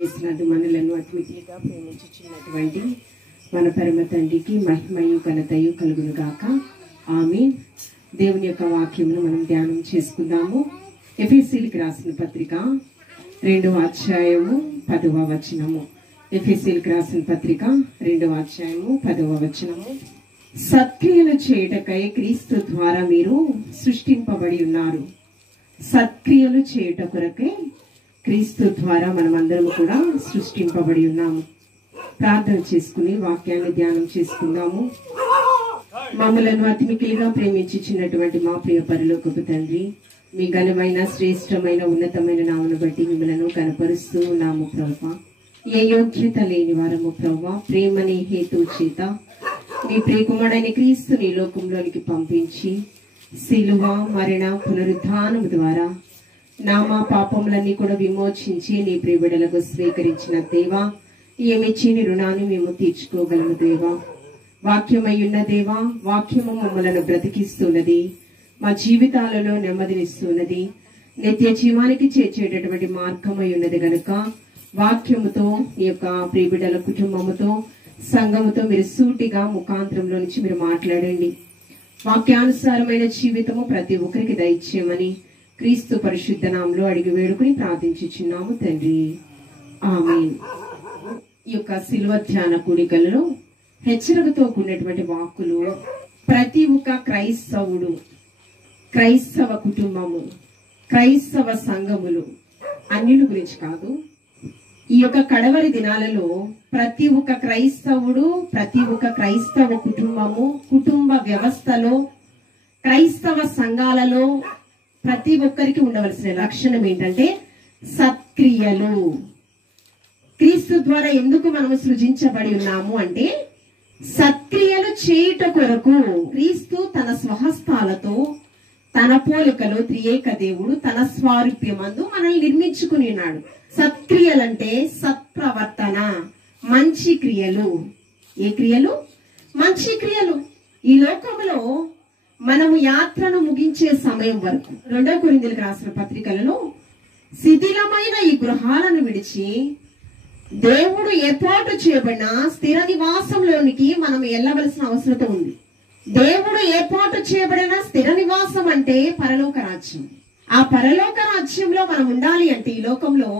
మనలను అతిమితిగా ప్రేమించుచున్నటువంటి మన పరమ తండ్రికి మహిమయు ఘనతయు కలుగును గాక. ఆమేన్. దేవుని యొక్క వాక్యమును మనం ధ్యానం చేసుకుందాము. ఎఫెసీయులకు రాసిన పత్రిక 2వ అధ్యాయము 10వ వచనము. ఎఫెసీయులకు రాసిన పత్రిక 2వ అధ్యాయము 10వ వచనము. సత్క్రియలు చేయుటకై క్రీస్తు ద్వారా మీరు సృష్టింపబడి ఉన్నారు. సత్క్రియలు చేయుట కొరకై క్రీస్తు ద్వారా మనమందరం కూడా సృష్టింపబడి ఉన్నాము. ప్రార్థన చేసుకుని వాక్యాన్ని ధ్యానం చేసుకుందాము. మమ్మలను అతిమికిలిగా ప్రేమించుచున్నటువంటి మా ప్రియ పరలోకపు తండ్రి, మీ ఘనమైన శ్రేష్టమైన ఉన్నతమైన నామను బట్టి మిమ్మలను కనపరుస్తూ ఉన్నాము ప్రభువా. ఏ యోగ్యత లేని వారము ప్రభువా, ప్రేమని హేతు చేత మీ ప్రియకుమారుడైన క్రీస్తుని లోకంలోనికి పంపించి సిలువ మరణ పునరుద్ధానము ద్వారా మా పాపములన్నీ కూడా విమోచించి నీ ప్రియబిడలకు స్వీకరించిన దేవా, ఏమిచ్చి నీ రుణాన్ని మేము తీర్చుకోగలము దేవా. వాక్యమయ్యున్న దేవా, వాక్యము మమ్మలను బ్రతికిస్తున్నది, మా జీవితాలలో నెమ్మదినిస్తున్నది, నిత్య జీవానికి చేర్చేటటువంటి మార్గమై ఉన్నది గనుక వాక్యముతో నీ యొక్క ప్రియబిడల కుటుంబముతో సంఘముతో మీరు సూటిగా ముఖాంతరంలో నుంచి మీరు మాట్లాడండి. వాక్యానుసారమైన జీవితము ప్రతి ఒక్కరికి దయచేయమని క్రీస్తు పరిశుద్ధ నామములో అడిగి వేడుకుని ప్రార్థించుచున్నాము తండ్రి. ఆమేన్. ఈ యొక్క శిలువ ధ్యాన కూడికలలో హెచ్చరికతో కూడినటువంటి వాక్కులు ప్రతి ఒక్క క్రైస్తవుడు, క్రైస్తవ కుటుంబము, క్రైస్తవ సంఘములు అన్నిటి గురించి కాదు, ఈ యొక్క కడవరి దినాలలో ప్రతి ఒక్క క్రైస్తవుడు, ప్రతి ఒక్క క్రైస్తవ కుటుంబము, కుటుంబ వ్యవస్థలో, క్రైస్తవ సంఘాలలో ప్రతి ఒక్కరికి ఉండవలసిన లక్షణం ఏంటంటే సత్క్రియలు. క్రీస్తు ద్వారా ఎందుకు మనము సృజించబడి ఉన్నాము అంటే సత్క్రియలు చేయుట కొరకు. క్రీస్తు తన స్వహస్తాలతో తన పోలికలో త్రియేక దేవుడు తన స్వారూప్యమందు మనల్ని నిర్మించుకుని ఉన్నాడు. సత్క్రియలంటే సత్ప్రవర్తన, మంచి క్రియలు. ఏ క్రియలు? మంచి క్రియలు. ఈ లోకంలో మనము యాత్రను ముగించే సమయం వరకు 2వ కొరింథీయులకు రాసిన పత్రికలలో శిథిలమైన ఈ గృహాలను విడిచి దేవుడు ఏర్పాటు చేయబడిన స్థిర నివాసంలోనికి మనం వెళ్ళవలసిన అవసరం ఉంది. దేవుడు ఏర్పాటు చేయబడిన స్థిర నివాసం అంటే పరలోక రాజ్యం. ఆ పరలోక రాజ్యంలో మనం ఉండాలి అంటే ఈ లోకంలో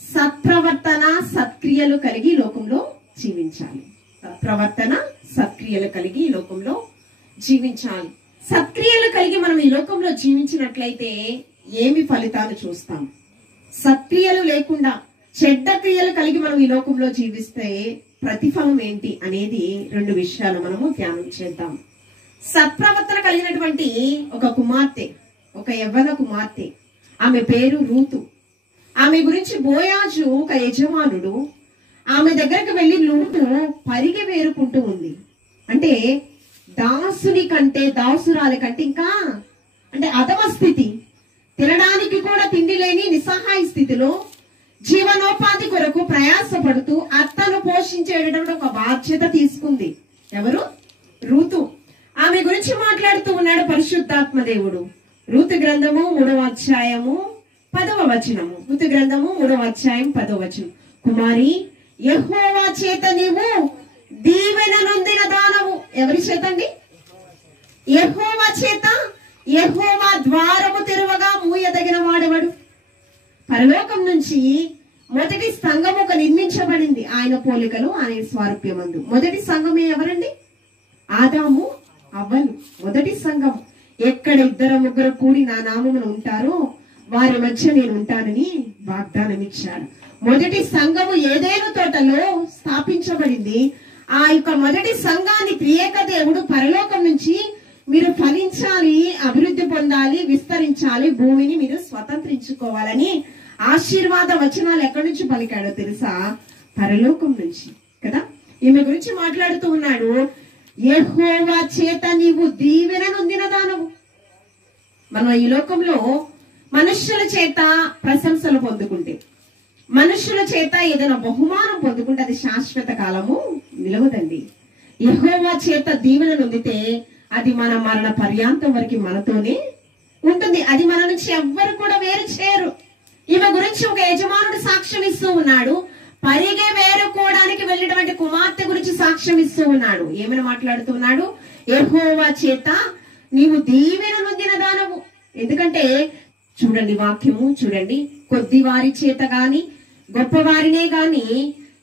సత్ప్రవర్తన, సత్క్రియలు కలిగి ఈ లోకంలో జీవించాలి. సత్ప్రవర్తన, సత్క్రియలు కలిగి ఈ లోకంలో జీవించాలి. సత్క్రియలు కలిగి మనం ఈ లోకంలో జీవించినట్లయితే ఏమి ఫలితాలు చూస్తాం? సత్క్రియలు లేకుండా చెడ్డ క్రియలు కలిగి మనం ఈ లోకంలో జీవిస్తే ప్రతిఫలం ఏంటి అనేది 2 విషయాలు మనము ధ్యానం చేద్దాం. సత్ప్రవర్తన కలిగినటువంటి ఒక కుమార్తె, ఒక యవ్వన కుమార్తె, ఆమె పేరు రూతు. ఆమె గురించి బోయాజు ఒక యజమానుడు ఆమె దగ్గరకు వెళ్లి రూతు పరిగి వేరుకుంటూ ఉంది. అంటే దాసుని కంటే, దాసురాలి కంటే ఇంకా అంటే అధమ స్థితి, తినడానికి కూడా తిండి లేని నిస్సహాయ స్థితిలో జీవనోపాధి కొరకు ప్రయాసపడుతూ అత్తను పోషించేటటువంటి ఒక బాధ్యత తీసుకుంది. ఎవరు? రూతు. ఆమె గురించి మాట్లాడుతూ ఉన్నాడు పరిశుద్ధాత్మ దేవుడు. రూతు గ్రంథము 3వ అధ్యాయము 10వ వచనము. రూతు గ్రంథము 3వ అధ్యాయం 10వ వచనం. కుమారి, యెహోవా చేత నీవు దీవెన నొందిన దానవు. ఎవరి చేత అండి? యెహోవా చేత. యెహోవా ద్వారము తెరవగా మూయదగిన వాడెవడు? పరలోకం నుంచి మొదటి సంఘం ఒక నిర్మించబడింది, ఆయన పోలికలు, ఆయన స్వారూప్యమందు. మొదటి సంఘమే ఎవరండి? ఆదాము అవ్వలు. మొదటి సంఘం. ఎక్కడ 2-3 కూడి నా నామమున ఉంటారో వారి మధ్య నేను ఉంటానని వాగ్దానం ఇచ్చాడు. మొదటి సంఘము ఏదేను తోటలో స్థాపించబడింది. ఆ యొక్క మొదటి సంఘాన్ని త్రియేక దేవుడు పరలోకం నుంచి మీరు ఫలించాలి, అభివృద్ధి పొందాలి, విస్తరించాలి, భూమిని మీరు స్వతంత్రించుకోవాలని ఆశీర్వాద వచనాలు ఎక్కడి నుంచి పలికాడో తెలుసా? పరలోకం నుంచి కదా. ఈమె గురించి మాట్లాడుతూ ఉన్నాడు, యెహోవా చేత నీవు దీవెన నొందిన దానవు. మనం ఈ లోకంలో మనుష్యుల చేత ప్రశంసలు పొందుకుంటే, మనుషుల చేత ఏదైనా బహుమానం పొందుకుంటే అది శాశ్వత కాలము నిలవదండి. యెహోవా చేత దీవెన నొందితే అది మన మరణ పర్యాంతం వరకు మనతోనే ఉంటుంది. అది మన నుంచి ఎవ్వరు కూడా వేరు చేయరు. ఈమె గురించి ఒక యజమానుడు సాక్ష్యం ఇస్తూ ఉన్నాడు. పరిగె వేరుకోవడానికి వెళ్ళినటువంటి కుమార్తె గురించి సాక్ష్యం ఇస్తూ ఉన్నాడు. ఏమని మాట్లాడుతున్నాడు? యెహోవా చేత నీవు దీవెన నొందిన దానవు. ఎందుకంటే చూడండి, వాక్యము చూడండి, కొద్ది వారి చేత గాని గొప్పవారినే గాని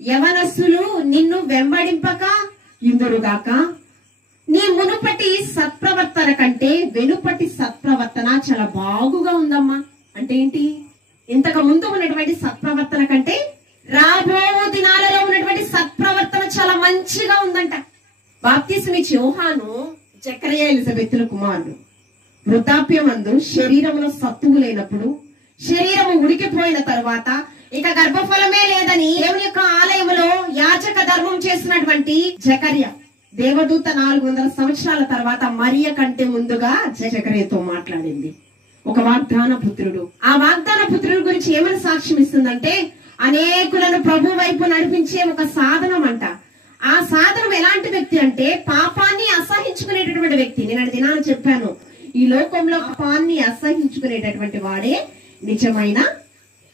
యవనస్తులు నిన్ను వెంబడింపక ఇందురుగాక, నీ మునుపటి సత్ప్రవర్తన కంటే వెనుపటి సత్ప్రవర్తన చాలా బాగుగా ఉందమ్మా. అంటే ఏంటి? ఇంతకు ముందు ఉన్నటువంటి సత్ప్రవర్తన కంటే రాబో దినాలలో ఉన్నటువంటి సత్ప్రవర్తన చాలా మంచిగా ఉందంట. బాప్తిస్మిచ్చి యోహాను జకరియా ఎలిజబెతుల కుమారుడు. వృద్ధాప్యమందు శరీరంలో సత్తువు లేనప్పుడు, శరీరము ఉడికిపోయిన తరువాత ఇక గర్భఫలమే లేదని దేవుని యొక్క ఆలయంలో యాజక ధర్మం చేసినటువంటి జకరియా దేవదూత 400 సంవత్సరాల తర్వాత మరియ కంటే ముందుగా జకరియతో మాట్లాడింది. ఒక వాగ్దాన పుత్రుడు. ఆ వాగ్దాన పుత్రుడు గురించి ఏమని సాక్ష్యం ఇస్తుందంటే, అనేకులను ప్రభు వైపు నడిపించే ఒక సాధనం అంట. ఆ సాధనం ఎలాంటి వ్యక్తి అంటే పాపాన్ని అసహించుకునేటటువంటి వ్యక్తి. నేను దినాన్ని చెప్పాను, ఈ లోకంలో పాపాన్ని అసహించుకునేటటువంటి వాడే నిజమైన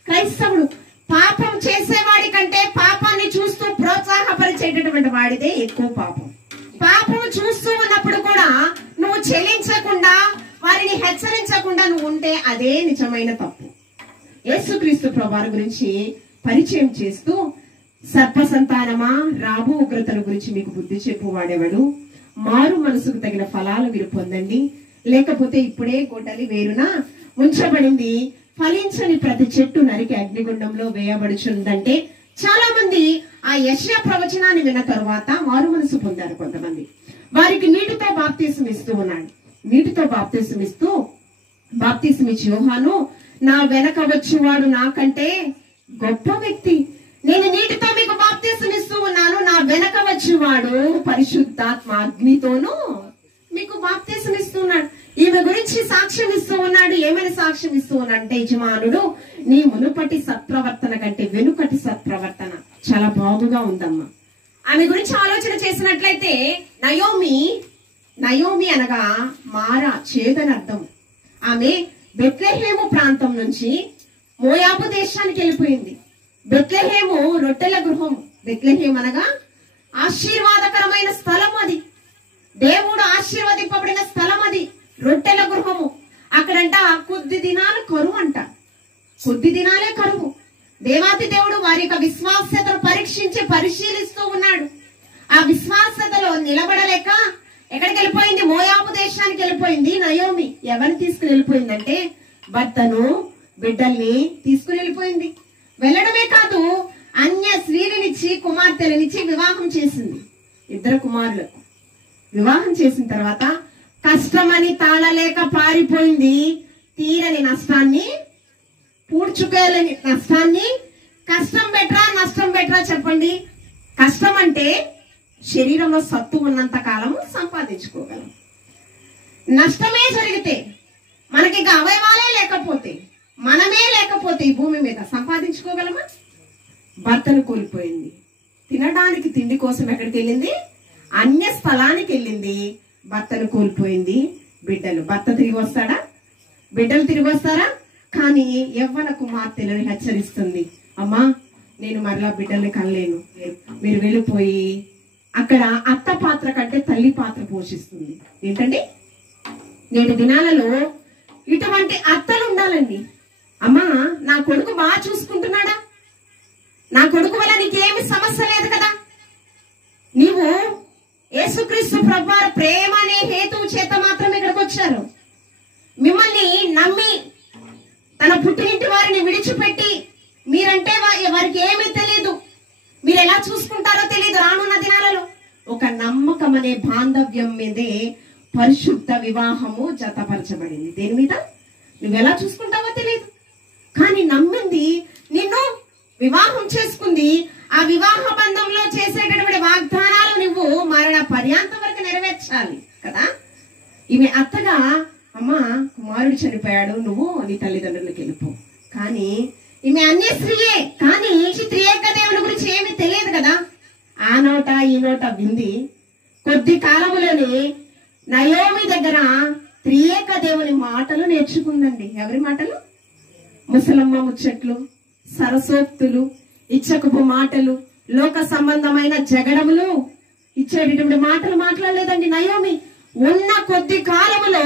క్రైస్తవుడు. పాపం చేసేవాడి కంటే పాపాన్ని చూస్తూ ప్రోత్సాహపరిచేటటువంటి వాడిదే ఎక్కువ పాపం. పాపం చూస్తూ ఉన్నప్పుడు కూడా నువ్వు చెల్లించకుండా, వారిని హెచ్చరించకుండా నువ్వు ఉంటే అదే నిజమైన తప్పు. యేసుక్రీస్తు ప్రభువారి గురించి పరిచయం చేస్తూ, సర్ప సంతానమా, రాబో ఉగ్రతల గురించి మీకు బుద్ధి చెప్పువాడేవాడు, మారు మనసుకు తగిన ఫలాలు మీరు పొందండి, లేకపోతే ఇప్పుడే గొడ్డలి వేరున ఉంచబడింది, ఫలించని ప్రతి చెట్టు నరికి అగ్నిగుండంలో వేయబడుచుందంటే చాలా మంది ఆ యెషయా ప్రవచనాన్ని విన్న తరువాత మారు మనసు పొందారు. కొంతమంది వారికి నీటితో బాప్తిసం ఇస్తూ ఉన్నాడు. నీటితో బాప్తిసం ఇస్తూ, బాప్తిసమిచ్చి యోహాను నా వెనక వచ్చేవాడు నాకంటే గొప్ప వ్యక్తి, నేను నీటితో మీకు బాప్తిసం ఇస్తూ ఉన్నాను, నా వెనక వచ్చేవాడు పరిశుద్ధాత్మ అగ్నితోనూ మీకు బాప్తిసం ఇస్తున్నాడు. ఈమె గురించి సాక్ష్యం ఇస్తూ ఉన్నాడు. ఏమైనా సాక్ష్యం ఇస్తూ ఉన్నాడంటే, యజమానుడు నీ మునుపటి సత్ప్రవర్తన కంటే వెనుకటి సత్ప్రవర్తన చాలా బాగుగా ఉందమ్మా. ఆమె గురించి ఆలోచన చేసినట్లయితే, నయోమి అనగా మారా, చేదని అర్థం. ఆమె బెత్లెహేము ప్రాంతం నుంచి మోయాబు దేశానికి వెళ్ళిపోయింది. బెత్లెహేము రొట్టెల గృహం. బెత్లెహేము అనగా ఆశీర్వాదకరమైన స్థలం. అది దేవుడు ఆశీర్వదింపబడిన స్థలం. అది రొట్టెల గృహము. అక్కడంట కొద్ది దినాలు కరువు అంట. కొద్ది దినాలే కరువు. దేవాతి దేవుడు వారి యొక్క విశ్వాస్యతను పరిశీలిస్తూ ఉన్నాడు. ఆ విశ్వాస్యతలో నిలబడలేక ఎక్కడికి వెళ్ళిపోయింది? మోయాబు దేశానికి వెళ్ళిపోయింది నయోమి. ఎవరిని తీసుకుని వెళ్ళిపోయిందంటే భర్తను, బిడ్డల్ని తీసుకుని వెళ్ళిపోయింది. వెళ్ళడమే కాదు, అన్య స్త్రీలనిచ్చి, కుమార్తెలనిచ్చి వివాహం చేసింది. 2 కుమారులకు వివాహం చేసిన తర్వాత కష్టమని తాళలేక పారిపోయింది. తీరని నష్టాన్ని పూడ్చుకోలేని నష్టాన్ని, కష్టం బెటరా నష్టం బెటరా చెప్పండి? కష్టం అంటే శరీరంలో సత్తు ఉన్నంత కాలం సంపాదించుకోగలం. నష్టమే జరిగితే, మనకి ఇక అవయవాలే లేకపోతే, మనమే లేకపోతే ఈ భూమి మీద సంపాదించుకోగలమా? భర్తను కోల్పోయింది. తినడానికి తిండి కోసం ఎక్కడికి వెళ్ళింది? అన్య స్థలానికి వెళ్ళింది. భర్తను కోల్పోయింది. బిడ్డలు, భర్త తిరిగి వస్తాడా? బిడ్డలు తిరిగి వస్తారా? కానీ యవ్వన కుమార్తెలను హెచ్చరిస్తుంది, అమ్మా నేను మరలా బిడ్డల్ని కనలేను, మీరు వెళ్ళిపోయి. అక్కడ అత్త పాత్ర కంటే తల్లి పాత్ర పోషిస్తుంది. ఏంటండి? నేటి దినాలలో ఇటువంటి అత్తలు ఉండాలండి. అమ్మా నా కొడుకు బాగా చూసుకుంటున్నాడా? నా కొడుకు వల్ల నీకేమి సమస్య లేదు కదా? నీవు యేసుక్రీస్తు ప్రభువారి ప్రేమ అనే హేతువు చేత మాత్రం ఇక్కడికి వచ్చారు. మిమ్మల్ని నమ్మి తన పుట్టినింటి వారిని విడిచిపెట్టి, మీరంటే వారికి ఏమీ తెలియదు, మీరు ఎలా చూసుకుంటారో తెలియదు. రానున్న దినాలలో ఒక నమ్మకం అనే బాంధవ్యం మీదే పరిశుద్ధ వివాహము జతపరచబడింది. దేని మీద? నువ్వు ఎలా చూసుకుంటావో తెలియదు, కానీ నమ్మింది, నిన్ను వివాహం చేసుకుంది. ఆ వివాహ బంధంలో చేసేటటువంటి వాగ్దానాలు నువ్వు మరణ పర్యాంతం వరకు నెరవేర్చాలి కదా. ఈమె అత్తగా, అమ్మా కుమారుడు చనిపోయాడు, నువ్వు నీ తల్లిదండ్రులకు వెళ్ళిపో. కానీ ఈమె అన్య స్త్రీయే, కానీ త్రియేక దేవుని గురించి ఏమీ తెలియదు కదా. ఆ నోట ఈ నోట వింది. కొద్ది కాలములోనే నయోమి దగ్గర త్రియేక దేవుని మాటలు నేర్చుకుందండి. ఎవరి మాటలు? ముసలమ్మ ముచ్చట్లు, సరసోక్తులు, ఇచ్చకపు మాటలు, లోక సంబంధమైన జగడములు, ఇచ్చేటటువంటి మాటలు మాట్లాడలేదండి నయోమి. ఉన్న కొద్ది కాలములో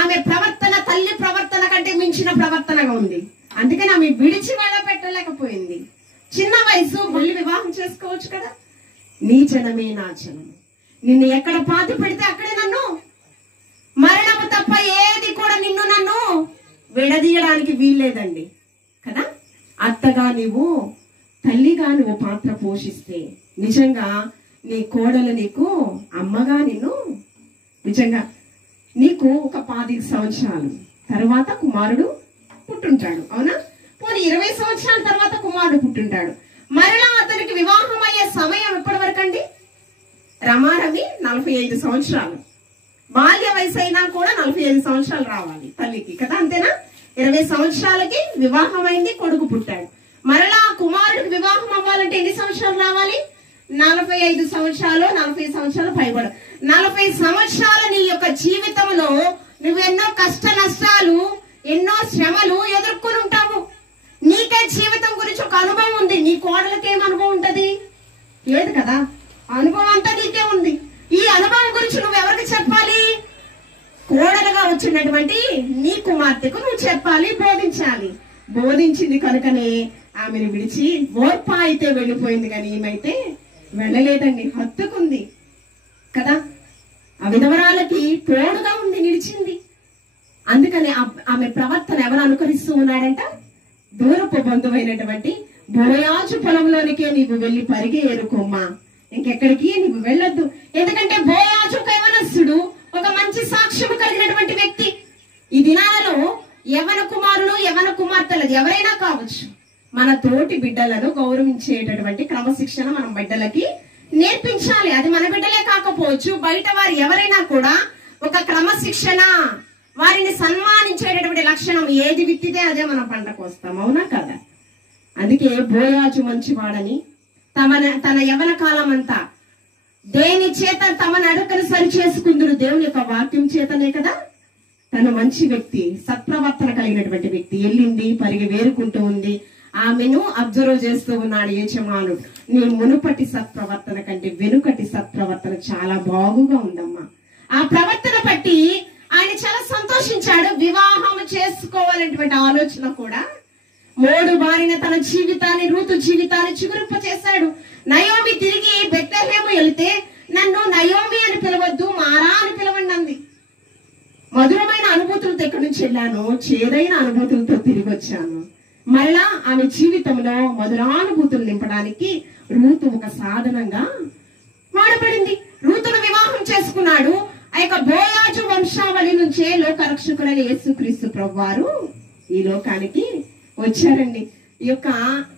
ఆమె ప్రవర్తన తల్లి ప్రవర్తన కంటే మించిన ప్రవర్తనగా ఉంది. అందుకని ఆమె విడిచి వెళ్ళపెట్టలేకపోయింది. చిన్న వయసు, మళ్ళీ వివాహం చేసుకోవచ్చు కదా. నీ జనమే నా జనము, నిన్ను ఎక్కడ పాతి పెడితే అక్కడే నన్ను, మరణము తప్ప ఏది కూడా నిన్ను నన్ను విడదీయడానికి వీల్లేదండి కదా. అత్తగా నీవు, తల్లిగా నువ్వు పాత్ర పోషిస్తే నిజంగా నీ కోడలు నీకు అమ్మగా నిన్ను, నిజంగా నీకు ఒక 10 సంవత్సరాలు తర్వాత కుమారుడు పుట్టుంటాడు, అవునా? పోనీ 20 సంవత్సరాల తర్వాత కుమారుడు పుట్టుంటాడు. మరలా అతనికి వివాహం అయ్యే సమయం ఎప్పటి వరకు అండి? రమారమి 45 సంవత్సరాలు. బాల్య వయసు అయినా కూడా 45 సంవత్సరాలు రావాలి తల్లికి కదా, అంతేనా? 20 సంవత్సరాలకి వివాహం అయింది, కొడుకు పుట్టాడు. మరలా కుమారుడికి వివాహం అవ్వాలంటే ఎన్ని సంవత్సరాలు రావాలి? 45 సంవత్సరాలు, 40 సంవత్సరాలు పైబడ. 40 సంవత్సరాలు నీ యొక్క జీవితంలో నువ్వు ఎన్నో కష్ట నష్టాలు, ఎన్నో శ్రమలు ఎదుర్కొని ఉంటావు. నీకే జీవితం గురించి ఒక అనుభవం ఉంది. నీ కోడలకి ఏం అనుభవం ఉంటది? లేదు కదా. అనుభవం అంతా నీకే ఉంది. ఈ అనుభవం గురించి నువ్వు ఎవరికి చెప్పాలి? కోడలుగా వచ్చినటువంటి నీ కుమార్తెకు నువ్వు చెప్పాలి, బోధించాలి. బోధించింది కనుకనే ఆమెను విడిచి ఓర్పా అయితే వెళ్ళిపోయింది, కానీ ఈమెయితే వెళ్ళలేదండి, హత్తుకుంది కదా. ఆ విధవరాలకి తోడుగా ఉంది, నిలిచింది. అందుకని ఆమె ప్రవర్తన ఎవరు అనుకరిస్తూ ఉన్నాడంట? దూరపు బంధువైనటువంటి బోయాజు పొలంలోనికే నీవు వెళ్ళి పరిగే ఏరుకోమ్మా, ఇంకెక్కడికి నీవు వెళ్ళొద్దు. ఎందుకంటే బోయాజు ఒక యవనస్తుడు, ఒక మంచి సాక్ష్యము కలిగినటువంటి వ్యక్తి. ఈ దినాలలో యవన కుమారులు, యవన కుమార్తెలు ఎవరైనా కావచ్చు, మన తోటి బిడ్డలను గౌరవించేటటువంటి క్రమశిక్షణ మనం బిడ్డలకి నేర్పించాలి. అది మన బిడ్డలే కాకపోవచ్చు, బయట వారు ఎవరైనా కూడా ఒక క్రమశిక్షణ, వారిని సన్మానించేటటువంటి లక్షణం ఏది విత్తితే అదే మనం పంటకు వస్తాం, అవునా కదా. అందుకే బోయాజు మంచివాడని తన యవన కాలం అంతా దేని చేత తమ నడకను సరి చేసుకుందరు? దేవుని యొక్క వాక్యం చేతనే కదా. తను మంచి వ్యక్తి, సత్ప్రవర్తన కలిగినటువంటి వ్యక్తి. వెళ్ళింది, పరిగి వేరుకుంటూ ఉంది. ఆమెను అబ్జర్వ్ చేస్తూ ఉన్నాడు యజమానుడు. నీ మునుపటి సత్ప్రవర్తన కంటే వెనుకటి సత్ప్రవర్తన చాలా బాగుగా ఉందమ్మా. ఆ ప్రవర్తన బట్టి ఆయన చాలా సంతోషించాడు. వివాహం చేసుకోవాలనేటువంటి ఆలోచన కూడా మోడు బారిన తన జీవితాన్ని, రూతు జీవితాన్ని చిగురింప చేశాడు. నయోమి తిరిగి బెత్లెహేము వెళితే నన్ను నయోమి అని పిలవద్దు, మారా అని పిలవండి అంది. మధురమైన అనుభూతులతో ఎక్కడి నుంచి వెళ్ళాను, చేదైన అనుభూతులతో తిరిగి వచ్చాను. మరలా ఆమె జీవితంలో మధురానుభూతులు నింపడానికి రూతు ఒక సాధనంగా వాడబడింది. రూతును వివాహం చేసుకున్నాడు. ఆ యొక్క బోయాజు వంశావళి నుంచే లోకరక్షకుడైన యేసుక్రీస్తు ప్రభువారు ఈ లోకానికి వచ్చారండి. ఈ యొక్క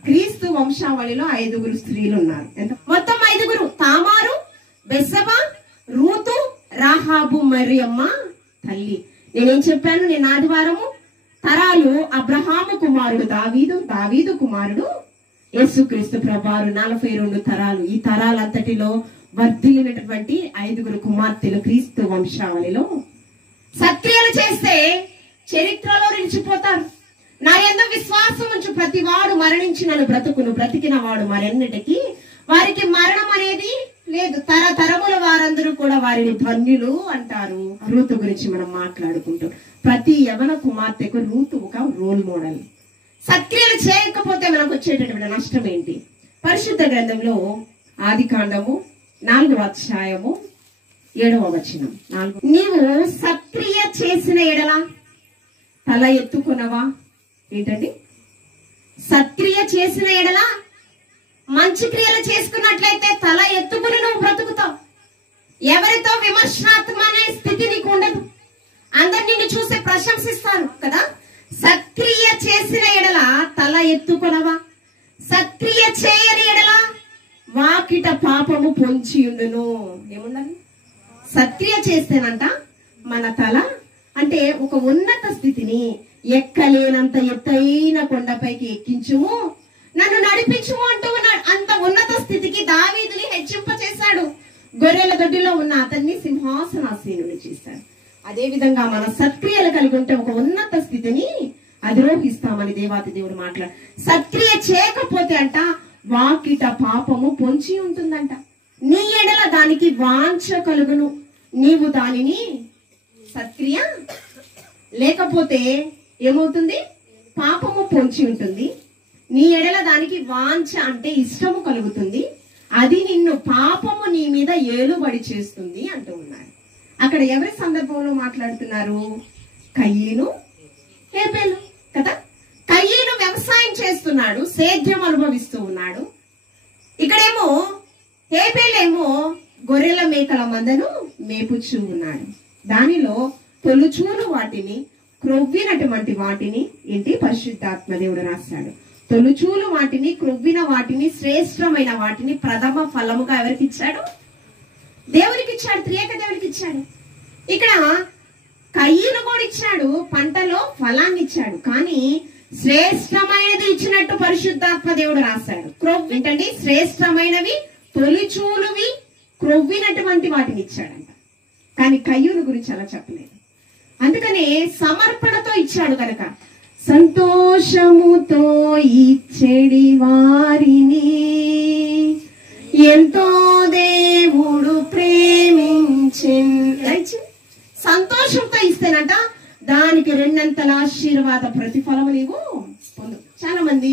క్రీస్తు వంశావళిలో 5 స్త్రీలు ఉన్నారు. మొత్తం 5. తామారు, బెత్షెబా, రూతు, రాహాబు, మరియమ్మ తల్లి. నేనేం చెప్పాను నేను ఆదివారము? తరాలు అబ్రహాము కుమారుడు దావీదు, దావీదు కుమారుడు యేసుక్రీస్తు ప్రభువారు. 42 తరాలు. ఈ తరాలంతటిలో వర్ధిల్లినటువంటి 5 కుమార్తెలు క్రీస్తు వంశావళిలో సత్క్రియలు చేస్తే చరిత్రలో నిలిచిపోతారు. నా యందు విశ్వాసం ఉంచు ప్రతి వాడు మరణించినను బ్రతుకును, బ్రతికిన వాడు మరెన్నటికి వారికి మరణం అనేది లేదు. తరతరముల వారందరూ కూడా వారిని ధన్యులు అంటారు. రూతు గురించి మనం మాట్లాడుకుంటూ ప్రతి యవన కుమార్తెకు రూతు ఒక రోల్ మోడల్. సత్క్రియలు చేయకపోతే మనకు వచ్చేటటువంటి నష్టం ఏంటి? పరిశుద్ధ గ్రంథంలో ఆదికాండము 4వ అధ్యాయము 7వ వచనం. నీవు సత్క్రియ చేసిన ఎడల తల ఎత్తుకునవా? ఏంటండి? సత్క్రియ చేసిన ఎడల, మంచి క్రియలు చేసుకున్నట్లయితే తల ఎత్తుకుని నువ్వు బ్రతుకుతావు. ఎవరితో విమర్శనాత్మక అనే స్థితి నీకు ఉండదు. అందరు నిన్ను చూసి ప్రశంసిస్తారు కదా. సత్క్రియ చేసిన ఎడల తల ఎత్తుకునవా? సత్క్రియ చేయని ఎడల వాకిట పాపము పొంచి ఉండును. ఏముండాలి? సత్క్రియ చేస్తేనంట మన తల అంటే ఒక ఉన్నత స్థితిని, ఎక్కలేనంత ఎత్తైన కొండపైకి ఎక్కించుము, నన్ను నడిపించుము అంటూ ఉన్నాడు. అంత ఉన్నత స్థితికి దావీదుని హెచ్చింప చేశాడు. గొర్రెల దొడ్డిలో ఉన్న అతన్ని సింహాసనాసీనుడు చేశాడు. అదే విధంగా మన సత్క్రియలు కలిగి ఉంటే ఒక ఉన్నత స్థితిని అధిరోహిస్తామని దేవాతి దేవుడు మాట్లాడు. సత్క్రియ చేయకపోతే అంట వాకిట పాపము పొంచి ఉంటుందంట. నీ ఎడల దానికి వాంఛ కలుగును, నీవు దానిని సత్క్రియ లేకపోతే ఏమవుతుంది? పాపము పొంచి ఉంటుంది. నీ ఎడల దానికి వాంఛ అంటే ఇష్టము కలుగుతుంది, అది నిన్ను పాపము నీ మీద ఏలుబడి చేస్తుంది అంటూ ఉన్నారు. అక్కడ ఎవరి సందర్భంలో మాట్లాడుతున్నారు? కయీను హేబేలు కదా. కయీను వ్యవసాయం చేస్తున్నాడు, సేద్యం అనుభవిస్తూ ఉన్నాడు. ఇక్కడేమో హేబేలేమో గొర్రెల మేకల మందను మేపుచూ ఉన్నాడు. దానిలో తొలుచూలు వాటిని, క్రొవ్వినటువంటి వాటిని ఏంటి పరిశుద్ధాత్మ దేవుడు రాశాడు. తొలుచూలు వాటిని, క్రొవ్విన వాటిని, శ్రేష్టమైన వాటిని ప్రథమ ఫలముగా ఎవరికి ఇచ్చాడు? దేవునికి ఇచ్చాడు, త్రియేక దేవునికి ఇచ్చాడు. ఇక్కడ కయీను కూడా ఇచ్చాడు, పంటలో ఫలాన్ని ఇచ్చాడు. కానీ శ్రేష్టమైనది ఇచ్చినట్టు పరిశుద్ధాత్మ దేవుడు రాశాడు. ఏంటండి? శ్రేష్టమైనవి, తొలిచూలువి, క్రొవ్వినటువంటి వాటిని ఇచ్చాడంట. కానీ కయ్యూను గురించి అలా చెప్పలేదు. అందుకనే సమర్పణతో ఇచ్చాడు కనుక సంతోషముతో ఇచ్చేడి వారిని ఎంతో దేవుడు ప్రేమించెను. సంతోషంతో ఇస్తేనంట దానికి రెండంతల ఆశీర్వాద ప్రతిఫలము నీవు పొందు. చాలా మంది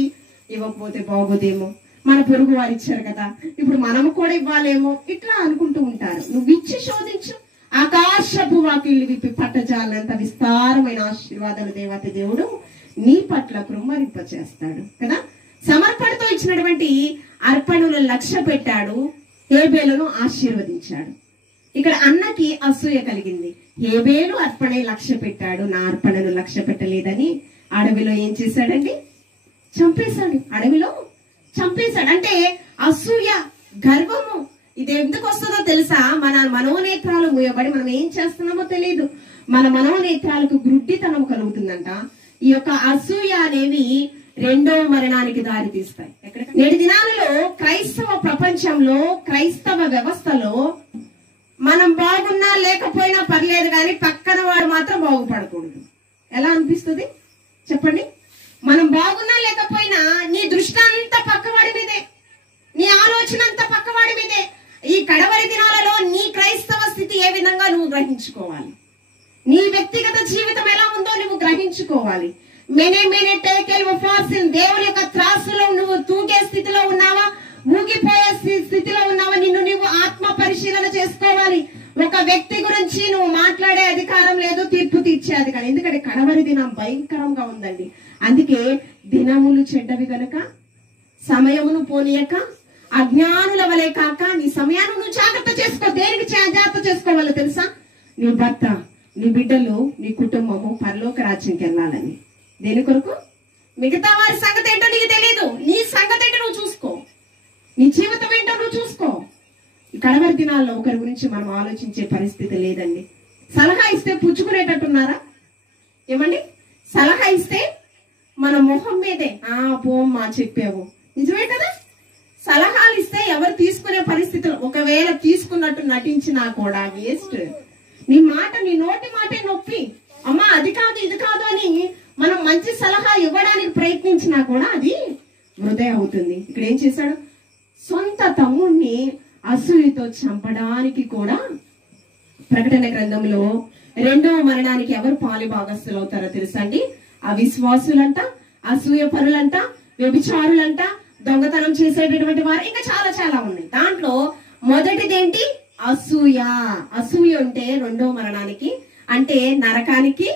ఇవ్వకపోతే బాగోదేమో, మన పొరుగు వారు ఇచ్చారు కదా, ఇప్పుడు మనము కూడా ఇవ్వాలేమో, ఇట్లా అనుకుంటూ ఉంటారు. నువ్వు ఇచ్చి శోధించు, ఆకాశపు వాకిళ్ళు విప్పి పట్టజాలంత విస్తారమైన ఆశీర్వాదాలు దేవత దేవుడు నీ పట్ల కృమ్మరింప చేస్తాడు కదా. సమర్పణతో ఇచ్చినటువంటి అర్పణను లక్ష్య పెట్టాడు, హేబేలును ఆశీర్వదించాడు. ఇక్కడ అన్నకి అసూయ కలిగింది. హేబేలు అర్పణ లక్ష్య పెట్టాడు, నా అర్పణను లక్ష్య పెట్టలేదని అడవిలో ఏం చేశాడండి? చంపేశాడు. అడవిలో చంపేశాడు. అంటే అసూయ, గర్వము. ఇది ఎందుకు వస్తుందో తెలుసా? మన మనోనేత్రాలు మూయబడి మనం ఏం చేస్తున్నామో తెలియదు. మన మనోనేత్రాలకు గ్రుడ్డితనం కలుగుతుందంట. ఈ యొక్క అసూయ అనేవి రెండో మరణానికి దారి తీస్తాయి. నేటి దినాలలో క్రైస్తవ ప్రపంచంలో, క్రైస్తవ వ్యవస్థలో మనం బాగున్నా లేకపోయినా పర్లేదు, కానీ పక్కన వాడు మాత్రం బాగుపడకూడదు. ఎలా అనిపిస్తుంది చెప్పండి? మనం బాగున్నా లేకపోయినా నీ దృష్టి అంతా పక్కవాడి మీదే, నీ ఆలోచన అంతా పక్కవాడి మీదే. ఈ కడవరి దినాలలో నీ క్రైస్తవ స్థితి ఏ విధంగా నువ్వు గ్రహించుకోవాలి, నీ వ్యక్తిగత జీవితం ఎలా ఉందో నువ్వు గ్రహించుకోవాలి. దేవుని యొక్క త్రాసులో నువ్వు తూగే స్థితిలో ఉన్నావా, ఊగిపోయే స్థితిలో ఉన్నావా? నిన్ను నువ్వు ఆత్మ పరిశీలన చేసుకోవాలి. ఒక వ్యక్తి గురించి నువ్వు మాట్లాడే అధికారం లేదు, తీర్పు తీర్చే అధికారం. ఎందుకంటే కడవరి దినం భయంకరంగా ఉందండి. అందుకే దినములు చెడ్డవి గనుక సమయమును పోనీయక అజ్ఞానుల వలె కాక నీ సమయాన్ని నువ్వు జాగ్రత్త చేసుకో. దేనికి జాగ్రత్త చేసుకోవాలో తెలుసా? నీ భర్త, నీ బిడ్డలు, నీ కుటుంబము పరలోక రాజ్యంకి వెళ్ళాలని. దేని కొరకు? మిగతా వారి సంగతి ఏంటో నీకు తెలియదు, నీ సంగతి ఏంటో నువ్వు చూసుకో, నీ జీవితం ఏంటో నువ్వు చూసుకో. ఈ కడవరి దినాల్లో ఒకరి గురించి మనం ఆలోచించే పరిస్థితి లేదండి. సలహా ఇస్తే పుచ్చుకునేటట్టున్నారా? ఏమండి? సలహా ఇస్తే మన మొహం మీదే పోమ్మా చెప్పావు, నిజమే కదా. సలహాలు ఇస్తే ఎవరు తీసుకునే పరిస్థితులు, ఒకవేళ తీసుకున్నట్టు నటించినా కూడా వేస్ట్. నీ మాట, నీ నోటి మాటే నొప్పి. అమ్మా అది కాదు ఇది కాదు అని మనం మంచి సలహా ఇవ్వడానికి ప్రయత్నించినా కూడా అది వృధా అవుతుంది. ఇక్కడ ఏం చేశాడు? సొంత తమ్ముణ్ణి అసూయతో చంపడానికి కూడా ప్రకటన గ్రంథంలో రెండవ మరణానికి ఎవరు పాలి భాగస్తులు అవుతారో తెలుసా అండి? అవిశ్వాసులంట, అసూయ పరులంట, వ్యభిచారులంట, దొంగతనం చేసేటటువంటి వారు, ఇంకా చాలా చాలా ఉన్నాయి. దాంట్లో మొదటిదేంటి? అసూయ. అసూయ ఉంటే రెండో మరణానికి, అంటే నరకానికి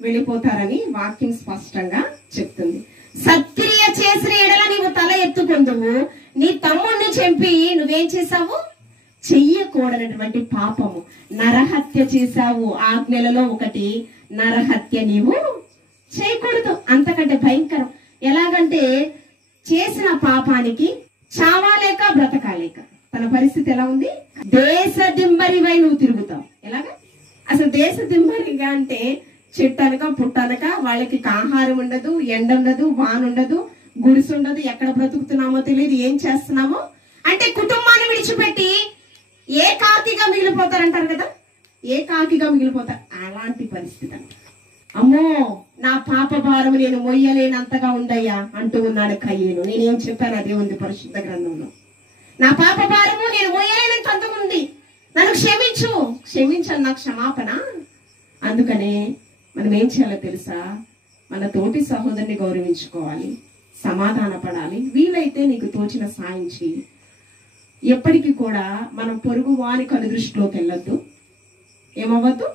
వెళ్ళిపోతారని వాక్యం స్పష్టంగా చెప్తుంది. సత్క్రియ చేసిన ఎడల నీవు తల ఎత్తుకుందువు. నీ తమ్ముడిని చంపి నువ్వేం చేశావు? చెయ్యకూడనటువంటి పాపము, నరహత్య చేశావు. ఆజ్ఞలలో ఒకటి నరహత్య నీవు చేయకూడదు. అంతకంటే భయంకరం. ఎలాగంటే చేసిన పాపానికి చావాలేక బ్రతకాలేక. తన పరిస్థితి ఎలా ఉంది? దేశ దింబరివై నువ్వు తిరుగుతావు. ఎలాగా? అసలు దేశ దింబరిగా అంటే చెట్టనక పుట్టనక వాళ్ళకి ఆహారం ఉండదు, ఎండ ఉండదు, వాన ఉండదు, గుడిసు ఉండదు, ఎక్కడ బ్రతుకుతున్నామో తెలియదు, ఏం చేస్తున్నామో. అంటే కుటుంబాన్ని విడిచిపెట్టి ఏకాకిగా మిగిలిపోతారంటారు కదా, ఏకాకిగా మిగిలిపోతారు. అలాంటి పరిస్థితి అంట. అమ్మో నా పాప భారం నేను మొయ్యలేనంతగా ఉందయ్యా అంటూ ఉన్నాడు కయ్యేను. నేనేం చెప్పాను? అదే ఉంది పరిశుద్ధ గ్రంథంలో. నా పాప భారము నేను మొయ్యలేనంత అంతగా ఉంది, నన్ను క్షమించు, క్షమించాలి, నా క్షమాపణ. అందుకనే మనం ఏం చేయాలో తెలుసా? మన తోటి సహోదరుని గౌరవించుకోవాలి, సమాధాన పడాలి, వీలైతే నీకు తోచిన సాయం చేయి. ఎప్పటికీ కూడా మనం పొరుగు వాని కనుదృష్టిలోకి వెళ్ళొద్దు. ఏమవ్వద్దు?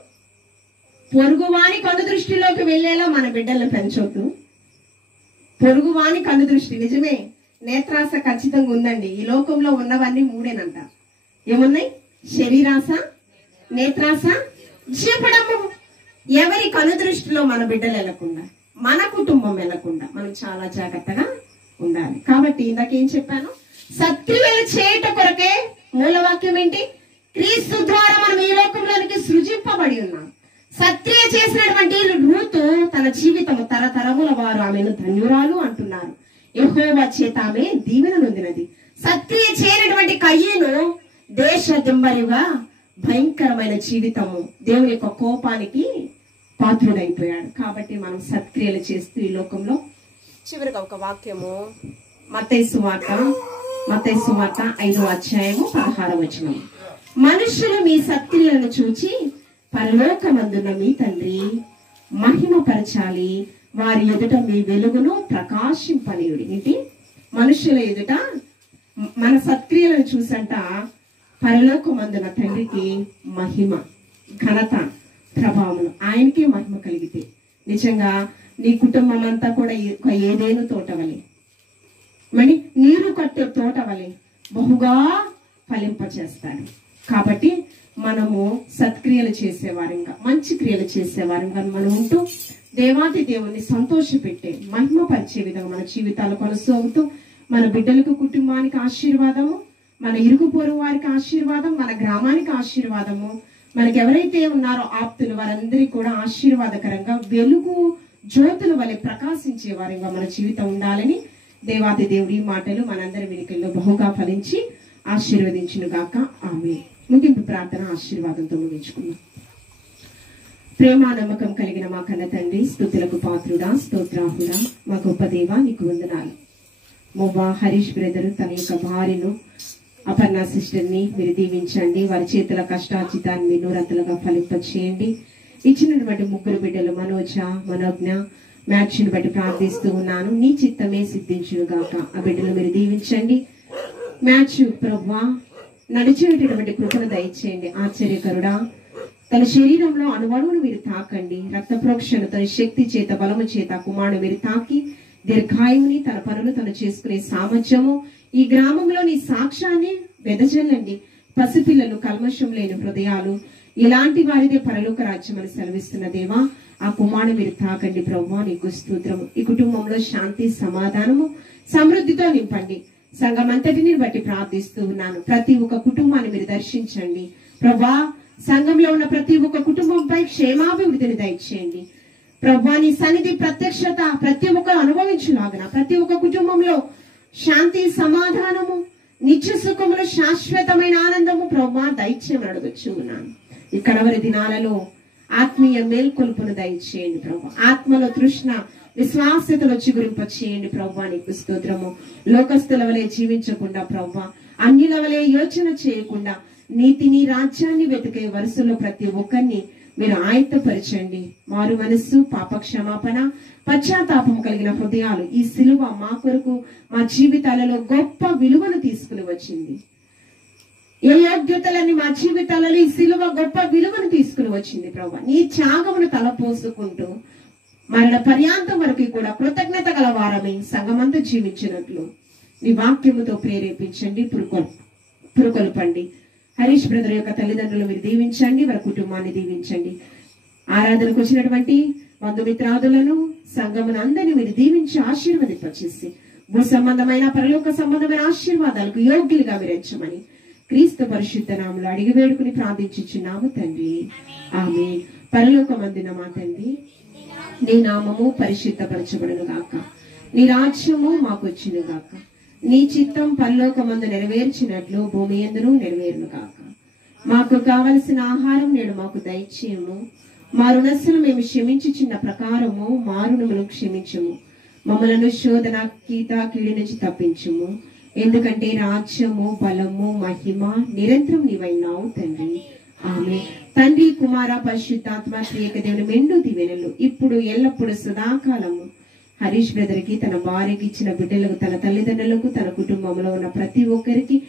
పొరుగువాని కను దృష్టిలోకి వెళ్ళేలా మన బిడ్డలను పెంచొద్దు. పొరుగువాని కను దృష్టి, నిజమే, నేత్రాస ఖచ్చితంగా ఉందండి. ఈ లోకంలో ఉన్నవన్నీ మూడేనంట. ఏమున్నాయి? శరీరాస, నేత్రాస, జీవడము. ఎవరి కను దృష్టిలో మన బిడ్డలు వెళ్లకుండా, మన కుటుంబం వెళ్లకుండా మనం చాలా జాగ్రత్తగా ఉండాలి. కాబట్టి ఇందాకేం చెప్పాను? సత్క్రియలు చేయట కొరకే మూలవాక్యం ఏంటి? క్రీస్తు ద్వారా మనం ఈ లోకంలోనికి సృజింపబడి ఉన్నాం. సత్క్రియ చేసినటువంటి రూతు తన జీవితము తరతరముల వారు ఆమెను ధన్యురాలు అంటున్నారు. యెహోవా చేత ఆమె దీవెన నొందినది. సత్క్రియ చేయనటువంటి కయ్యేను దేశ దింబరిగా భయంకరమైన జీవితము, దేవుని యొక్క కోపానికి పాత్రుడైపోయాడు. కాబట్టి మనం సత్క్రియలు చేస్తూ ఈ లోకంలో. చివరిగా ఒక వాక్యము, మత్తయి సువార్త 5వ అధ్యాయము 16వ వచనం. మనుషులు మీ సత్క్రియలను చూచి పరలోకమందున్న మీ తండ్రి మహిమపరచాలి, వారి ఎదుట మీ వెలుగును ప్రకాశింపనీయుడి. ఏంటి? మనుషుల ఎదుట మన సత్క్రియలను చూసంట పరలోకమందున్న తండ్రికి మహిమ, ఘనత, ప్రభావం, ఆయనకే మహిమ కలిగితే నిజంగా నీ కుటుంబం అంతా కూడా ఏదేను తోటవలే, మరి నీరు కట్టే తోటవలే బహుగా ఫలింపచేస్తాడు. కాబట్టి మనము సత్క్రియలు చేసేవారంగా, మంచి క్రియలు చేసేవారంగా మనం ఉంటూ దేవాది దేవుణ్ణి సంతోషపెట్టే, మహిమపరిచే విధంగా మన జీవితాలు కొనసాగుతూ మన బిడ్డలకు, కుటుంబానికి ఆశీర్వాదము, మన ఇరుగు పొరుగు వారికి ఆశీర్వాదం, మన గ్రామానికి ఆశీర్వాదము, మనకి ఎవరైతే ఉన్నారో ఆప్తులు వారందరికీ కూడా ఆశీర్వాదకరంగా వెలుగు జ్యోతుల వలె ప్రకాశించే వారంగా మన జీవితం ఉండాలని దేవాది దేవుడి మాటలు మనందరి వెనుకల్లో బహుగా ఫలించి ఆశీర్వదించును గాక. ఆమేన్. ముగింపు ప్రార్థన ఆశీర్వాదంతో ముగించుకున్నాం. ప్రేమ నమ్మకం కలిగిన మా కన్న తండ్రి, స్తుతులకు పాత్రుడా, స్తోత్రాహుడా, మా గొప్ప దేవా, నీకు వందనాలు. మొవ్వా హరీష్ బ్రదర్ తన యొక్క భార్యను, అపర్ణ సిస్టర్ని మీరు దీవించండి. వారి చేతుల కష్టార్జితాన్ని మీరు నూరంతలుగా ఫలింపచేయండి. ఇచ్చినటువంటి ముగ్గురు బిడ్డలు మనోజ, మనోజ్ఞ, మ్యాచ్ని బట్టి ప్రార్థిస్తూ ఉన్నాను. నీ చిత్తమే సిద్ధించును గాక. ఆ బిడ్డలు మీరు దీవించండి. మ్యాచ్ ప్రభువా నడిచేటటువంటి కృపను దయచేయండి. ఆశ్చర్యకరుడా, తన శరీరంలో అణువణువును మీరు తాకండి. రక్త ప్రోక్షణ తన శక్తి చేత, బలము చేత కుమారుడు మీరు తాకి దీర్ఘాయువుని, తన పనులు తను చేసుకునే సామర్థ్యము, ఈ గ్రామంలో నీ సాక్ష్యాన్ని వెదజల్లండి. పసిపిల్లలు, కల్మషం లేని హృదయాలు, ఇలాంటి వారిదే పరలోక రాజ్యం అని సెలవిస్తున్న దేవా, ఆ కుమారుడు మీరు తాకండి. ప్రభువా నీకు స్తోత్రము. ఈ కుటుంబంలో శాంతి, సమాధానము, సమృద్ధితో నింపండి. సంఘమంతటిని బట్టి ప్రార్థిస్తూ ఉన్నాను. ప్రతి ఒక్క కుటుంబాన్ని మీరు దర్శించండి ప్రభా. సంఘంలో ఉన్న ప్రతి ఒక్క కుటుంబంపై క్షేమాభివృద్ధిని దయచేయండి ప్రభా. నీ సన్నిధి ప్రత్యక్షత ప్రతి ఒక్క అనుభవించులాగన ప్రతి ఒక్క కుటుంబంలో శాంతి, సమాధానము, నిత్య సుఖములు, శాశ్వతమైన ఆనందము ప్రభా దయచేయమని అడుగుచూ ఉన్నాను. ఈ కడవరి దినాలలో ఆత్మీయ మేల్కొల్పును దయచేయండి ప్రభా. ఆత్మలో తృష్ణ, విశ్వాసతలో చిగురింప చేయండి ప్రభా. నీకు స్తోత్రము. లోకస్తుల వలె జీవించకుండా ప్రభా, అన్యుల వలె యోచన చేయకుండా నీతిని, రాజ్యాన్ని వెతికే వరుసలో ప్రతి ఒక్కరిని మీరు ఆయత్తపరచండి. మారు మనస్సు, పాప క్షమాపణ, పశ్చాత్తాపం కలిగిన హృదయాలు, ఈ సిలువ మా కొరకు మా జీవితాలలో గొప్ప విలువను తీసుకుని వచ్చింది. ఏ యోగ్యతలని మా జీవితాలలో ఈ సిలువ గొప్ప విలువను తీసుకుని వచ్చింది ప్రభా. నీ త్యాగమును తలపోసుకుంటూ మరణ పర్యాంతం వరకు కూడా కృతజ్ఞత గల వారమే సంఘమంతా జీవించినట్లు నీ వాక్యముతో ప్రేరేపించండి, పురుకొల్పండి. హరీష్ బ్రదర్ యొక్క తల్లిదండ్రులు మీరు దీవించండి, వారి కుటుంబాన్ని దీవించండి. ఆరాధనకు వచ్చినటువంటి బంధుమిత్రాదులను, సంఘమును అందరినీ మీరు దీవించి ఆశీర్వదింపచేసి భూ సంబంధమైన, పరలోక సంబంధమైన ఆశీర్వాదాలకు యోగ్యులుగా మీరు ఎంచమని క్రీస్తు పరిశుద్ధ నామములో అడిగి వేడుకుని ప్రార్థించుచున్నాము తండ్రి. ఆమేన్. పరలోకమందున మా తండ్రి, నీ నామము పరిశుద్ధపరచబడును గాక. నీ రాజ్యము మాకు వచ్చును గాక. నీ చిత్తం పరలోకమందు నెరవేర్చినట్లు భూమి యందును నెరవేరును గాక. మాకు కావలసిన ఆహారం నేడు మాకు దయచేయము. మా రుణస్సులు మేము క్షమించుచున్న ప్రకారము మా రుణములు క్షమించము. మమ్మలను శోధన కీడి నుంచి తప్పించుము. ఎందుకంటే రాజ్యము, బలము, మహిమ నిరంతరం నీవైనావు తండ్రి. ఆమె తండ్రి, కుమార, పరిశుద్ధాత్మ త్రియేక దేవుని మెండు దీవెనలు ఇప్పుడు ఎల్లప్పుడు సదాకాలము హరీష్ బ్రదర్ కి, తన భార్యకి, ఇచ్చిన బిడ్డలకు, తన తల్లిదండ్రులకు, తన కుటుంబంలో ఉన్న ప్రతి ఒక్కరికి,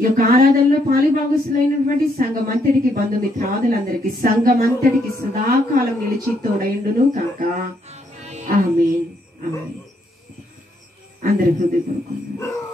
ఈ యొక్క ఆరాధనలో పాలిభాగస్తులైనటువంటి సంఘమంతటికి, బంధుమిత్రాదులందరికీ, సంఘమంతటికి సదాకాలం నిలిచి తోడైండును కాక. ఆమేన్. ఆమేన్. అందరి హృదయపూర్వకంగా